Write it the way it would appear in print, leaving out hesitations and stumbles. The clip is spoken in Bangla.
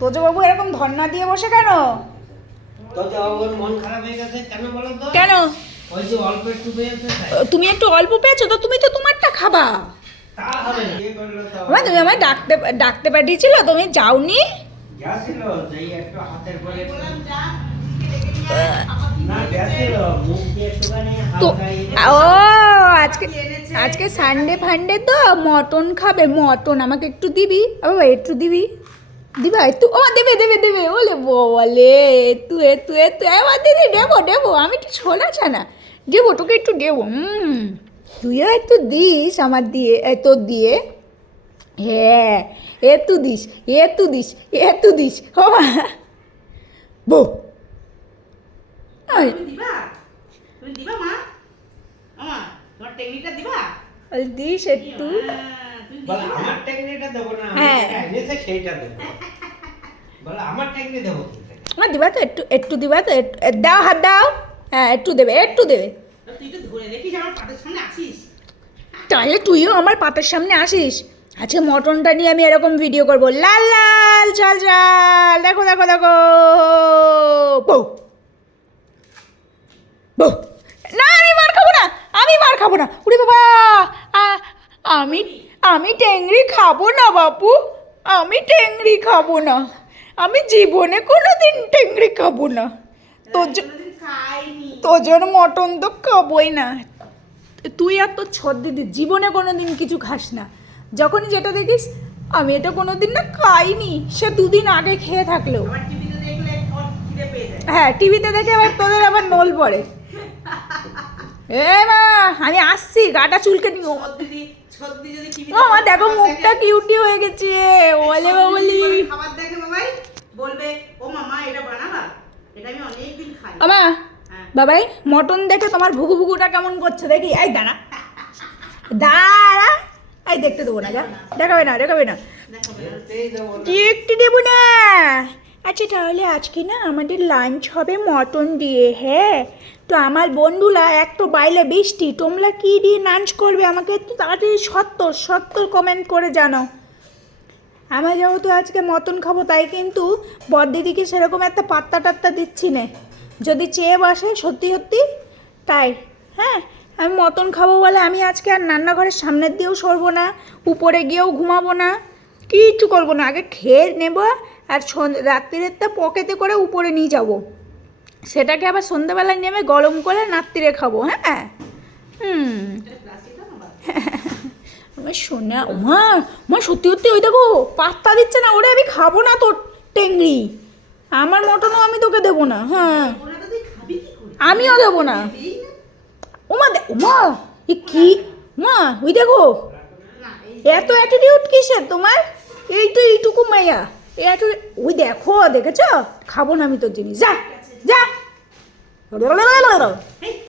তোজবাবু এরকম ধর্ণা দিয়ে বসে কেন? তোজবাবুর মন খারাপ হয়ে গেছে কেন বলো তো? কেন? ওই যে অল্প একটু পেয়েছে। তুমি একটু অল্প পেয়েছো তো তুমি তো তোমারটা খাবা। তা হবে না। কি করলো তো? তুমি আমায় ডাকতে পাঠিয়েছিল, তুমি যাওনি? গেছিল যেই একটু হাতের পরে না গেছিল মুখ দিয়ে একটুখানি তো হালকা ও আজকে সানডে ফান্ডে তো মটন খাবে। মটন আমাকে একটু দিবি? বাবা একটু দিবি? দিবা একটু? ও দেবে দেবে দেবে বলে বলে একটু এবার দিদি দেবো আমি একটু ছোলা ছানা দেবো, তোকে একটু দেবো। তুইও একটু দিস আমার দিয়ে, তোর দিয়ে। হ্যাঁ একটু দিস ও মা বউ। তুমি দিবা মা? আমা তোমার টেকনিকটা দিবা? দিস একটু। তুমি বলে দিবা? আমার টেকনিকটা দেবো না, হ্যাঁ। আমি এনেছে সেইটা দেবো। বলে আমার টেকনিক দেবো কি? দিবা তো একটু দিবা তো দাও, হাত দাও। হ্যাঁ একটু দেবে তুই তো ধরে দেখিস আমার পাটের সামনে আসিস। তাহলে তুইও আমার পাতের সামনে আসিস। আজকে মটনটা নিয়ে আমি এরকম ভিডিও করবো, লাল লাল ঝাল ঝাল, দেখো বউ বউ। না আমি মার খাবো না উড়ি বাবা। আমি টেংরি খাবো না বাপু, আমি টেংরি খাবো না, আমি জীবনে কোনোদিন টেংরি খাবো না। কোনোদিন খাইনি। তোর মটন তো খাবোই না। তুই আর তোর ছোট দিদি জীবনে কোনোদিন কিছু খাস না। যখনই যেটা দেখিস আমি এটা কোনোদিন না খাইনি, সে দুদিন আগে খেয়ে থাকলেও। আমার টিভিতে দেখলে ওর খিদে পেয়ে যায়। হ্যাঁ টিভিতে দেখে এবার তোদের আবার নোল পড়ে। এ মা আমি আসছি, গাটা চুলকে নিও। সত্যি যদি টিভিতে ও মা দেখো মুখটা কিউটি হয়ে গেছে, ওলে বাবলি। খাবার দেখে বাবাই বলবে ও মামা এটা বানাবা, এটা আমি অনেকদিন খাই। আমা হ্যাঁ। বাবাই মটন দেখে তোমার ভুগুটা কেমন করছে দেখি। এই দাঁড়া এই দেখতে দেবো না, যা দেখাবে না দেখাবে না। এতেই দেবো না। একটু দেবো না। আচ্ছা তাহলে আজকে না আমাদের লাঞ্চ হবে মটন দিয়ে। হ্যাঁ তো আমার বন্ধুরা এক তো বাইরে বৃষ্টি, তোমরা কি দিয়ে লাঞ্চ করবে আমাকে একটু তাড়াতাড়ি সত্তর কমেন্ট করে জানাও। আমরা যেহেতু আজকে মটন খাবো তাই কিন্তু বড়দিদিকে সেরকম একটা পাত্তা টাত্তা দিচ্ছি না, যদি চেয়ে বসে সত্যি তাই। হ্যাঁ আমি মটন খাবো বলে আমি আজকে আর রান্নাঘরের সামনের দিয়েও সরবো না, উপরে গিয়েও ঘুমাবো না, কিচ্ছু করবো না। আগে খেয়ে নেবো আর রাত্রিরেরটা পকেটে করে উপরে নিয়ে যাব, সেটাকে আবার সন্ধ্যাবেলায় নেমে গরম করে রাত্রিরে খাবো। হ্যাঁ আমার সোনা মা সত্যি ওই দেখো পাত্তা দিচ্ছে না, ওরে আমি খাবো না তোর টেংরি, আমার মটনও আমি তোকে দেবো না। হ্যাঁ ওরা তো তুই খাবি কি করে? আমিও দেবো না। দেবেই না। ওমা এ কি মা ওই দেখো না এই এত অ্যাটিটিউড কিসের তোমার? এই তো এইটুকু মাইয়া এত, ওই দেখেছ খাবো না আমি তোর জিনিস, যা যা। এই